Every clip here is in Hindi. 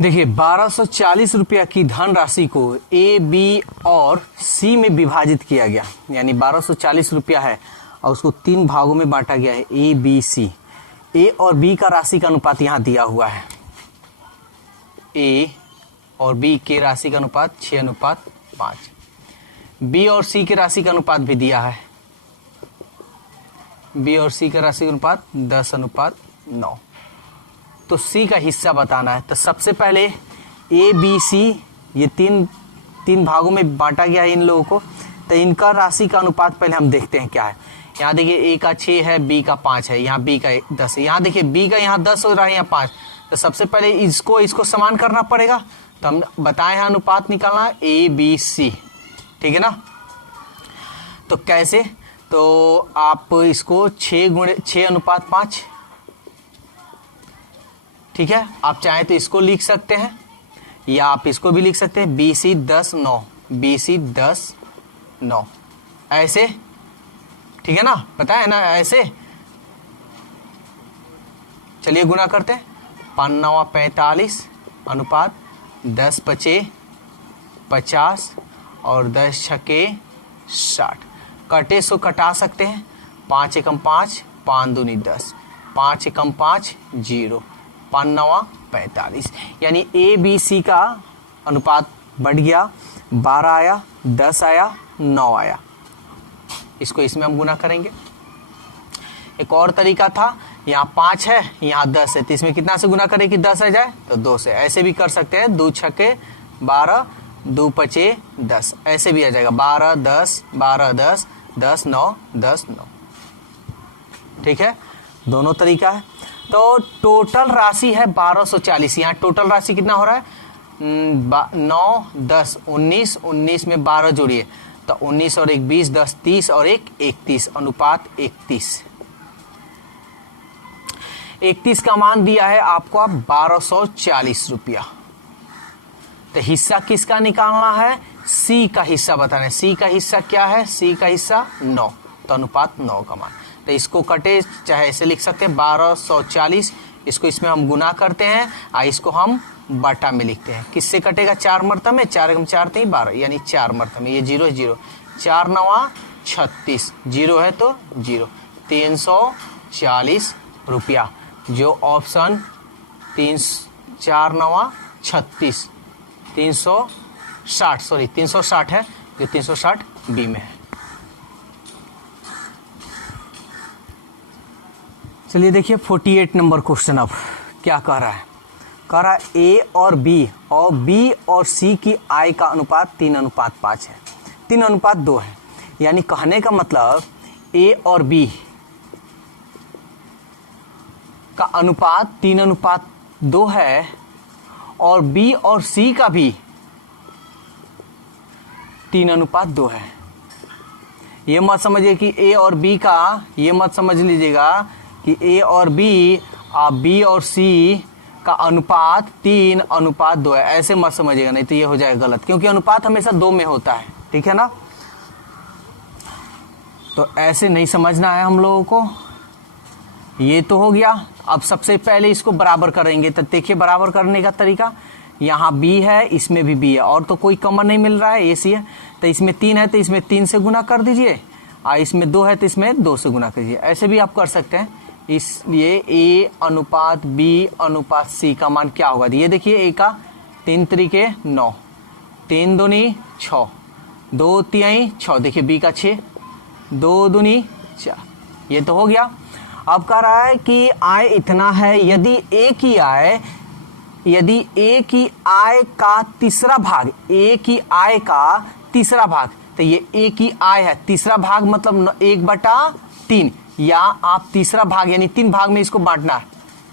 देखिए 1240 रुपया की धनराशि को ए, बी और सी में विभाजित किया गया, यानी 1240 रुपया है और उसको 3 भागों में बांटा गया है, ए, बी, सी। ए और बी का राशि का अनुपात यहाँ दिया हुआ है, ए और बी के राशि का अनुपात 6:5। बी और सी के राशि का अनुपात भी दिया है, बी और सी का राशि का अनुपात 10:9। तो सी का हिस्सा बताना है। तो सबसे पहले ए, बी, सी ये तीन भागों में बांटा गया है इन लोगों को। तो इनका राशि का अनुपात पहले हम देखते हैं क्या है। यहाँ देखिए ए का 6 है, बी का 5 है, यहाँ बी का 10 है। यहाँ देखिए बी का यहाँ 10 हो रहा है, यहाँ 5। तो सबसे पहले इसको समान करना पड़ेगा। तो हम बताए हैं अनुपात निकालना है ए, बी, सी, ठीक है ना। तो कैसे, तो आप इसको 6:5, ठीक है। आप चाहें तो इसको लिख सकते हैं या आप इसको भी लिख सकते हैं, बी सी 10:9, बी सी 10:9 ऐसे, ठीक है ना, पता है ना ऐसे। चलिए गुना करते हैं। 5×9 45 अनुपात 10×5 50 और 10×6 60। कटे सो कटा सकते हैं। 5×1 5, 5×2 10, 5×1 5 0, 5×9 45। यानी ए, बी, सी का अनुपात बढ़ गया, 12 आया, 10 आया, 9 आया। इसको इसमें हम गुना करेंगे। एक और तरीका था, यहाँ 5 है, यहाँ 10 है, तो इसमें कितना से गुना करें कि 10 आ जाए, तो 2 से। ऐसे भी कर सकते हैं, 2×6 12, 2×5 10, ऐसे भी आ जाएगा 12 10, 12 10, 10 9, 10 9, ठीक है। दोनों तरीका है। तो टोटल राशि है 1240। यहाँ टोटल राशि कितना हो रहा है, 9 10 19, 19 में 12 जोड़िए तो 19 और 1 20, 10 30 और 1 31, अनुपात 31। 31 का मान दिया है आपको 1240 रुपया। तो हिस्सा किसका निकालना है, सी का हिस्सा बताना है। सी का हिस्सा क्या है, सी का हिस्सा 9, तो अनुपात 9 का मान। तो इसको कटे, चाहे ऐसे लिख सकते हैं 1240, इसको इसमें हम गुना करते हैं और इसको हम बटा में लिखते हैं। किससे कटेगा, 4 मरतबे में, 4×4 = 12, यानी 4 मरतबे में। ये 0 है 0, 4×9 36, 0 है तो 0, 340 रुपया। जो ऑप्शन 4×9 36, 360, सॉरी 360 है, जो 360 बी में है। चलिए देखिए 48 नंबर क्वेश्चन। अब क्या कह रहा है, कह रहा है ए और बी और सी की आय का अनुपात 3:5 है, 3:2 है। यानी कहने का मतलब ए और बी का अनुपात 3:2 है और बी और सी का भी 3:2 है। ये मत समझिए कि ए और बी का, ये मत समझ लीजिएगा कि ए और बी और सी का अनुपात 3:2 है, ऐसे मत समझिएगा, नहीं तो ये हो जाएगा गलत, क्योंकि अनुपात हमेशा 2 में होता है, ठीक है ना। तो ऐसे नहीं समझना है हम लोगों को। ये तो हो गया। अब सबसे पहले इसको बराबर करेंगे। तो देखिए बराबर करने का तरीका, यहाँ बी है, इसमें भी बी है, और तो कोई कॉमन नहीं मिल रहा है, ए सी है। तो इसमें 3 है तो इसमें 3 से गुना कर दीजिए, और इसमें 2 है तो इसमें 2 से गुना कीजिए। ऐसे भी आप कर सकते हैं। इसलिए ए अनुपात बी अनुपात सी का मान क्या होगा, ये देखिए ए का 3×3 9, 3×2 6, 2×3 6, देखिए बी का 6, 2×2 4, ये तो हो गया। अब कह रहा है कि आय इतना है, यदि ए की आय का तीसरा भाग, ए की आय का तीसरा भाग, तो ये ए की आय है, तीसरा भाग मतलब 1/3, या आप तीसरा भाग यानी 3 भाग में इसको बांटना है,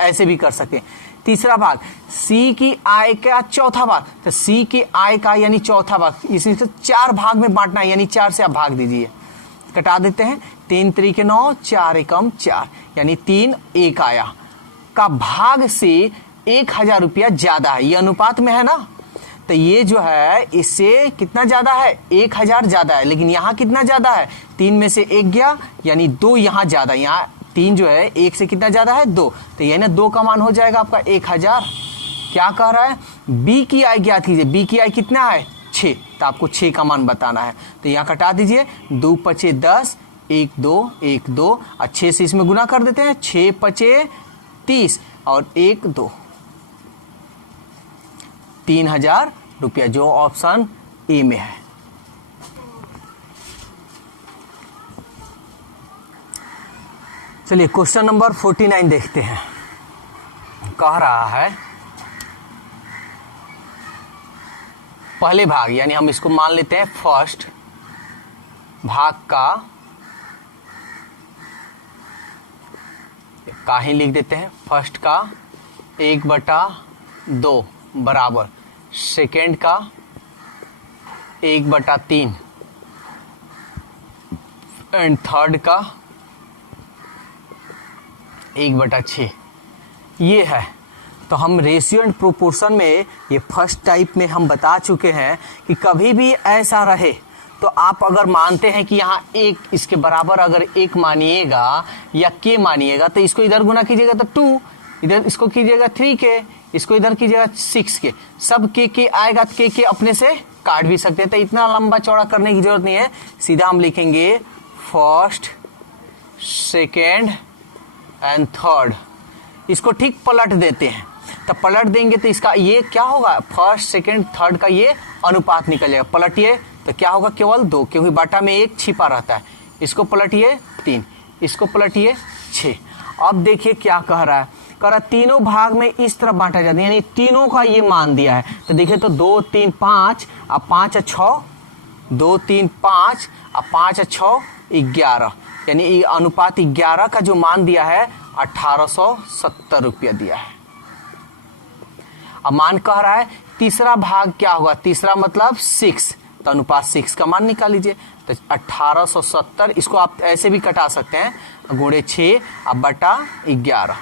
ऐसे भी कर सकते हैं। तीसरा भाग सी की आय का चौथा भाग, तो सी की आय का यानी चौथा भाग, इसी से 4 भाग में बांटना है, यानी 4 से आप भाग दीजिए, कटा देते हैं। 3×3 9, 4×1 4, यानी 3 1 आया का भाग से 1000 रुपया ज्यादा है, ये अनुपात में है ना। तो ये जो है इससे कितना ज्यादा है, 1000 ज्यादा है, लेकिन यहाँ कितना ज्यादा है, 3 में से 1 गया, यानी 2 यहाँ ज्यादा, यहाँ 3 जो है 1 से कितना ज्यादा है 2, तो यानी 2 का मान हो जाएगा आपका 1000 क्या कह रहा है, बी की आई ज्ञात कीजिए। बी की आई कितना है 6, तो आपको 6 का मान बताना है। तो यहाँ कटा दीजिए, 2 पचे 10, 1 2 1 2 और 6 से इसमें गुना कर देते हैं, 6 पचे 30 और 1 2, 3000 रुपया, जो ऑप्शन ए में है। चलिए क्वेश्चन नंबर 49 देखते हैं। कह रहा है पहले भाग, यानी हम इसको मान लेते हैं फर्स्ट भाग का ही लिख देते हैं, फर्स्ट का 1/2 बराबर सेकेंड का 1/3 एंड थर्ड का 1/6 ये है। तो हम रेशियो एंड प्रोपोर्शन में ये फर्स्ट टाइप में हम बता चुके हैं कि कभी भी ऐसा रहे तो आप अगर मानते हैं कि यहाँ एक इसके बराबर अगर 1 मानिएगा या के मानिएगा, तो इसको इधर गुना कीजिएगा तो 2, इधर इसको कीजिएगा 3 के, इसको इधर कीजिएगा 6 के, सब के आएगा तो के अपने से काट भी सकते हैं। तो इतना लंबा चौड़ा करने की जरूरत नहीं है, सीधा हम लिखेंगे फर्स्ट सेकेंड एंड थर्ड। इसको ठीक पलट देते हैं, तो पलट देंगे तो इसका ये क्या होगा, फर्स्ट सेकेंड थर्ड का ये अनुपात निकल जाएगा। पलटिए तो क्या होगा, केवल 2, क्योंकि बाटा में 1 छिपा रहता है। इसको पलटिए 3, इसको पलटिए 6। अब देखिए क्या कह रहा है, कह रहा तीनों भाग में इस तरफ बांटा जाता है, यानी तीनों का ये मान दिया है। तो देखिए तो 2 3 5 और 5 और 6, 2 3 5 और 5 और 6 11, यानी ये अनुपात 11 का जो मान दिया है 1870 रुपया दिया है। अब मान कह रहा है तीसरा भाग क्या होगा, तीसरा मतलब 6, तो अनुपात 6 का मान निकाल लीजिए। तो 1870, इसको आप ऐसे भी कटा सकते हैं, गुणे 6 अब बटा 11,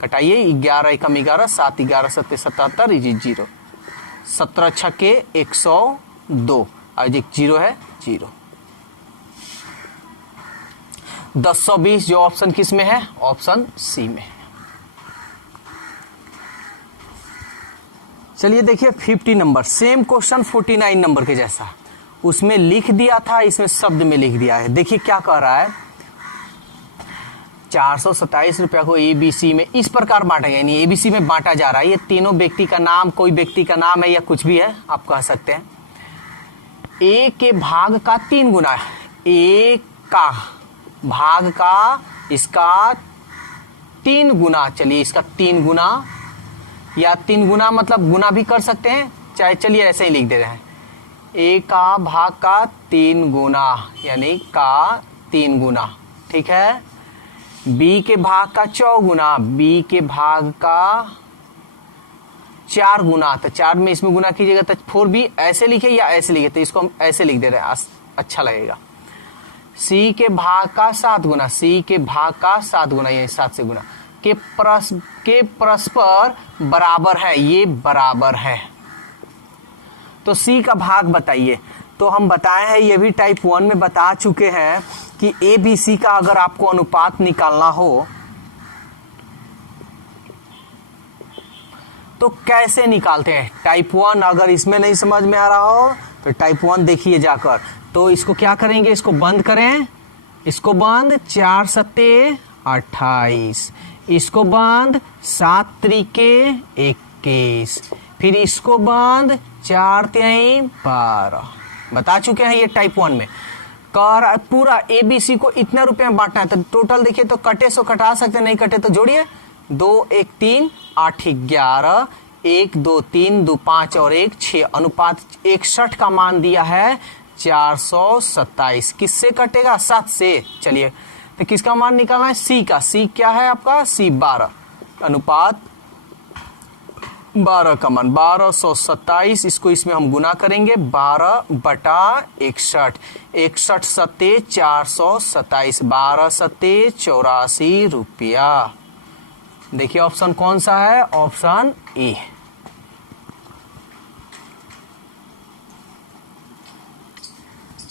कटाइए 11 एकम 11, 7 11 7 77 0, 17 छक्के 102 और 0 है 0। 1020 जो ऑप्शन किस में है, ऑप्शन सी में है। चलिए देखिए 50 नंबर, सेम क्वेश्चन 49 नंबर के जैसा, उसमें लिख दिया था, इसमें शब्द में लिख दिया है। देखिए क्या कह रहा है, 427 रुपया को एबीसी में इस प्रकार बांटा गया, यानी एबीसी में बांटा जा रहा है। ये तीनों व्यक्ति का नाम, कोई व्यक्ति का नाम है या कुछ भी है आप कह सकते हैं। ए के भाग का 3 गुना, ए का भाग का इसका 3 गुना, चलिए इसका 3 गुना, या 3 गुना मतलब गुना भी कर सकते हैं, चाहे चलिए ऐसे ही लिख दे रहे हैं, ए का भाग का 3 गुना, यानी का 3 गुना, ठीक है। बी के भाग का 4 गुना, बी के भाग का 4 गुना, तो 4 में इसमें गुना कीजिएगा तो 4 भी ऐसे लिखे या ऐसे लिखे, तो इसको हम ऐसे लिख दे रहे हैं, अच्छा लगेगा। सी के भाग का 7 गुना, सी के भाग का 7 गुना, ये 7 से गुना के परस्पर बराबर है, ये बराबर है। तो सी का भाग बताइए। तो हम बताए हैं, ये भी टाइप 1 में बता चुके हैं कि ए बी सी का अगर आपको अनुपात निकालना हो तो कैसे निकालते हैं। टाइप 1 अगर इसमें नहीं समझ में आ रहा हो तो टाइप 1 देखिए जाकर। तो इसको क्या करेंगे, इसको बंद करें, इसको बंद, 4 सत्ते 28, इसको बंद, 7 त्रिके 21, फिर इसको बंद, 4 तिहाई 12। बता चुके हैं ये टाइप 1 में। कर पूरा एबीसी को इतना रुपए में बांटना है, तो टोटल देखिए तो कटे सो कटा सकते, नहीं कटे तो जोड़िए, 2 1 3 8 11, 1 2 3 2 5 और 1 6, अनुपात 61 का मान दिया है 427। किससे कटेगा, 7 से। चलिए तो किसका मान निकालना है, सी का। सी क्या है आपका, सी 12, अनुपात 12 का मान 1227। इसको इसमें हम गुना करेंगे, 12 बटा 61, 61 सत्ते 427, 12 सत्ते 84 रुपया। देखिए ऑप्शन कौन सा है, ऑप्शन ए।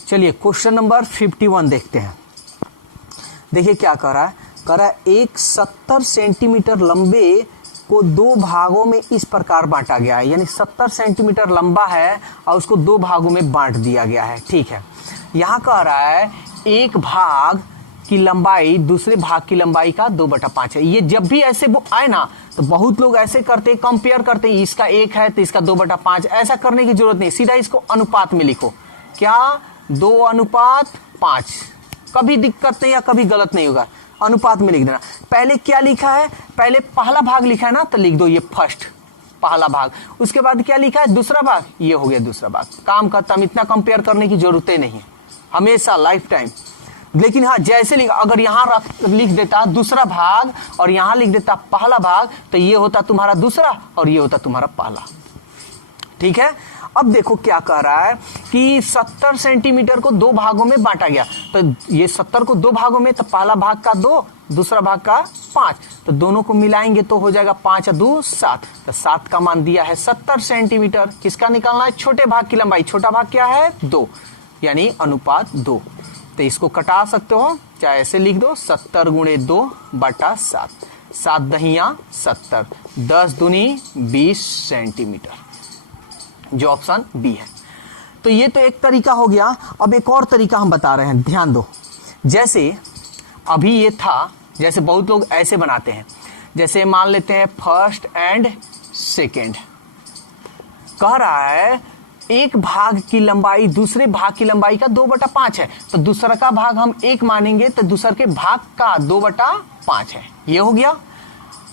चलिए क्वेश्चन नंबर 51 देखते हैं। देखिए क्या कह रहा है, एक 70 सेंटीमीटर लंबे को दो भागों में इस प्रकार बांटा गया है, यानी 70 सेंटीमीटर लंबा है और उसको दो भागों में बांट दिया गया है। ठीक है, यहाँ कह रहा है एक भाग की लंबाई दूसरे भाग की लंबाई का 2/5 है। ये जब भी ऐसे वो आए ना तो बहुत लोग ऐसे करते हैं, कंपेयर करते हैं, इसका 1 है तो इसका 2/5। ऐसा करने की जरूरत नहीं, सीधा इसको अनुपात में लिखो। क्या 2:5, कभी दिक्कत नहीं या कभी गलत नहीं होगा, अनुपात में लिख देना। पहले क्या लिखा है, पहले पहला भाग लिखा है ना तो लिख दो ये फर्स्ट पहला भाग, उसके बाद क्या लिखा है दूसरा भाग, ये हो गया दूसरा भाग, काम खत्म। इतना कंपेयर करने की जरूरत नहीं है हमेशा लाइफ टाइम। लेकिन हाँ जैसे अगर यहाँ लिख देता दूसरा भाग और यहाँ लिख देता पहला भाग तो ये होता तुम्हारा दूसरा और ये होता तुम्हारा पहला। ठीक है, अब देखो क्या कह रहा है कि 70 सेंटीमीटर को दो भागों में बांटा गया, तो ये 70 को दो भागों में, तो पहला भाग का 2, दूसरा भाग का 5, तो दोनों को मिलाएंगे तो हो जाएगा 5 और 2 7, तो 7 का मान दिया है 70 सेंटीमीटर। किसका निकालना है, छोटे भाग की लंबाई, छोटा भाग क्या है 2, यानी अनुपात 2। तो इसको कटा सकते हो, चाहे ऐसे लिख दो 70 × 2/7, 7 दहिया 70, 10 दूनी 20 सेंटीमीटर, जो ऑप्शन बी है। तो ये तो एक तरीका हो गया। अब एक और तरीका हम बता रहे हैं, ध्यान दो। जैसे अभी ये था, जैसे बहुत लोग ऐसे बनाते हैं, जैसे मान लेते हैं फर्स्ट एंड सेकेंड, कह रहा है एक भाग की लंबाई दूसरे भाग की लंबाई का 2/5 है, तो दूसरा का भाग हम 1 मानेंगे तो दूसरे के भाग का 2/5 है। ये हो गया,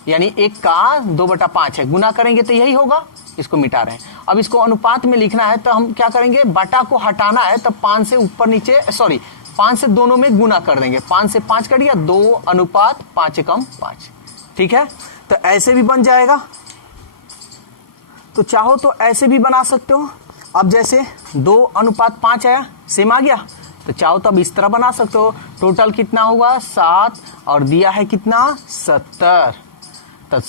यानी 1 का 2/5 है, गुना करेंगे तो यही होगा। इसको मिटा रहे हैं। अब इसको अनुपात में लिखना है तो हम क्या करेंगे, बटा को हटाना है तो 5 से ऊपर नीचे, सॉरी 5 से दोनों में गुना कर देंगे, 5 से 5 कट गया, 2:5 ठीक है, तो ऐसे भी बन जाएगा। तो चाहो तो ऐसे भी बना सकते हो। अब जैसे 2:5 आया, सेम आ गया, तो चाहो तो अब इस तरह बना सकते हो। टोटल कितना हुआ 7 और दिया है कितना 70। तो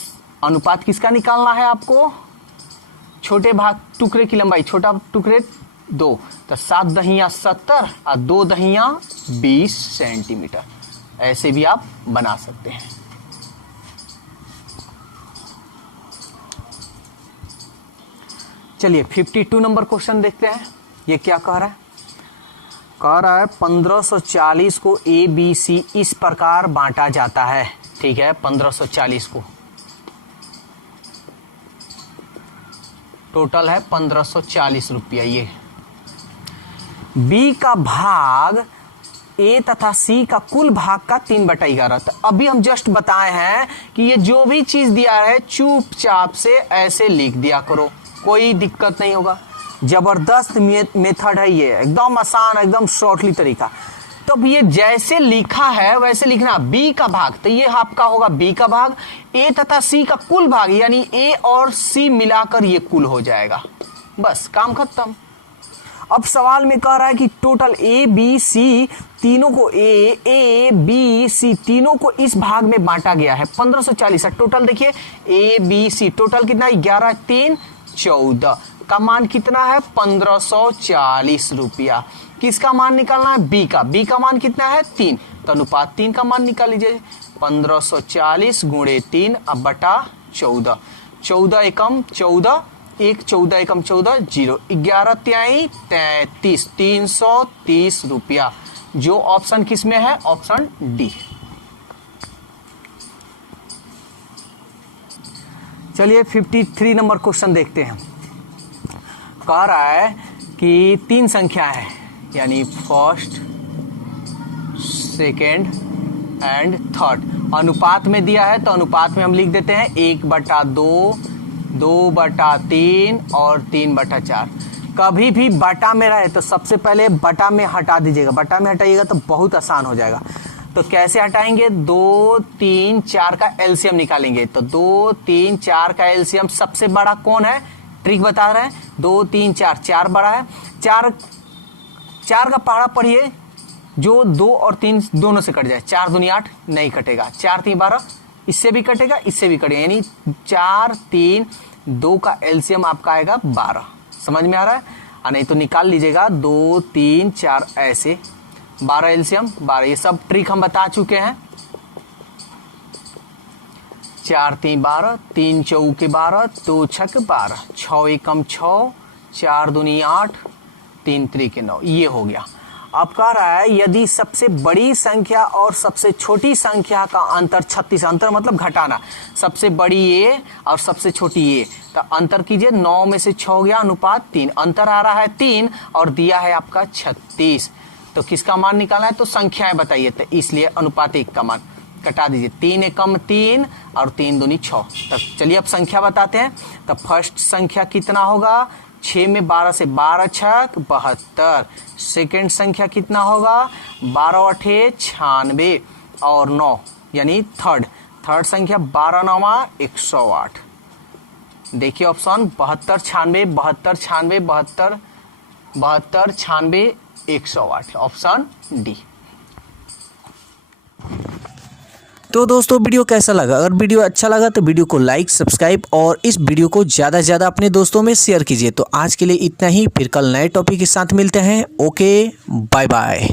अनुपात किसका निकालना है आपको, छोटे भाग टुकड़े की लंबाई, छोटा टुकड़े 2, तो 7 दहिया 70 और 2 दहिया 20 सेंटीमीटर। ऐसे भी आप बना सकते हैं। चलिए 52 नंबर क्वेश्चन देखते हैं। ये क्या कह रहा है, कह रहा है 1540 को ABC इस प्रकार बांटा जाता है। ठीक है, 1540 को टोटल है 1540 रुपया। ये B का भाग A तथा C का कुल भाग का 3/11। तो अभी हम जस्ट बताए हैं कि ये जो भी चीज दिया है चुपचाप से ऐसे लिख दिया करो, कोई दिक्कत नहीं होगा। जबरदस्त मेथड है ये, एकदम आसान, एकदम शॉर्टली तरीका। तो अब ये जैसे लिखा है वैसे लिखना। B का भाग, तो ये आपका होगा B का भाग, A तथा C का कुल भाग, यानी A और C मिलाकर ये कुल हो जाएगा। बस काम खत्म। अब सवाल में कह रहा है कि टोटल A B C तीनों को A B C तीनों को इस भाग में बांटा गया है 1540। टोटल देखिए A B C टोटल कितना, 11 3 14 का मान कितना है 1540 रुपया। किसका मान निकालना है, B का। B का मान कितना है 3, तो अनुपात 3 का मान निकाल लीजिए। 1540 × 3 अब बटा 14, 14 एकम 14, 1 14 एकम 14, 0 11 3 33, 330 रुपया। जो ऑप्शन किस में है, ऑप्शन डी। चलिए 53 नंबर क्वेश्चन देखते हैं। कह रहा है कि 3 संख्या है, यानी फर्स्ट सेकेंड एंड थर्ड, अनुपात में दिया है तो अनुपात में हम लिख देते हैं 1/2, 2/3 और 3/4। कभी भी बटा में रहे तो सबसे पहले बटा में हटा दीजिएगा, बटा में हटाइएगा तो बहुत आसान हो जाएगा। तो कैसे हटाएंगे, 2 3 4 का एलसीएम निकालेंगे। तो 2 3 4 का एलसीएम सबसे बड़ा कौन है, ट्रिक बता रहे हैं। 2 3 4, 4 बड़ा है, 4 का पहाड़ा पढ़िए, जो 2 और 3 दोनों से कट जाए। 4 दूनी 8 नहीं कटेगा, 4 3 12, इससे भी कटेगा इससे भी कटेगा, यानी 4 3 2 का एलसीएम आपका आएगा 12। समझ में आ रहा है, नहीं तो निकाल लीजिएगा 2 3 4 ऐसे, 12 एलसीएम 12। ये सब ट्रिक हम बता चुके हैं। 4 3 12, 3 चौके 12, 2 छक 12, 6 एकम 6, 4 दूनी 8, 3 त्रिके 9। ये हो गया। अब कह रहा है यदि सबसे बड़ी संख्या और सबसे छोटी संख्या का अंतर 36, अंतर मतलब घटाना, सबसे बड़ी ये और सबसे छोटी ये, तो अंतर कीजिए। 9 में से 6 हो गया, अनुपात 3, अंतर आ रहा है 3 और दिया है आपका 36। तो किसका मान निकालना है, तो संख्याएं बताइए, तो इसलिए अनुपात 1 का मान कटा दीजिए। 3 एकम 3 और 3 दूनी 6। तब चलिए अब संख्या बताते हैं। तो फर्स्ट संख्या कितना होगा, 6 में 12 से 12 छक 72। सेकेंड संख्या कितना होगा, 12 अठे 96 और 9 यानी थर्ड संख्या 12 9 108। देखिए ऑप्शन 72 96 72 96 72 72 96 108, ऑप्शन डी। तो दोस्तों वीडियो कैसा लगा? अगर वीडियो अच्छा लगा तो वीडियो को लाइक, सब्सक्राइब और इस वीडियो को ज़्यादा से ज़्यादा अपने दोस्तों में शेयर कीजिए। तो आज के लिए इतना ही, फिर कल नए टॉपिक के साथ मिलते हैं। Okay, bye bye.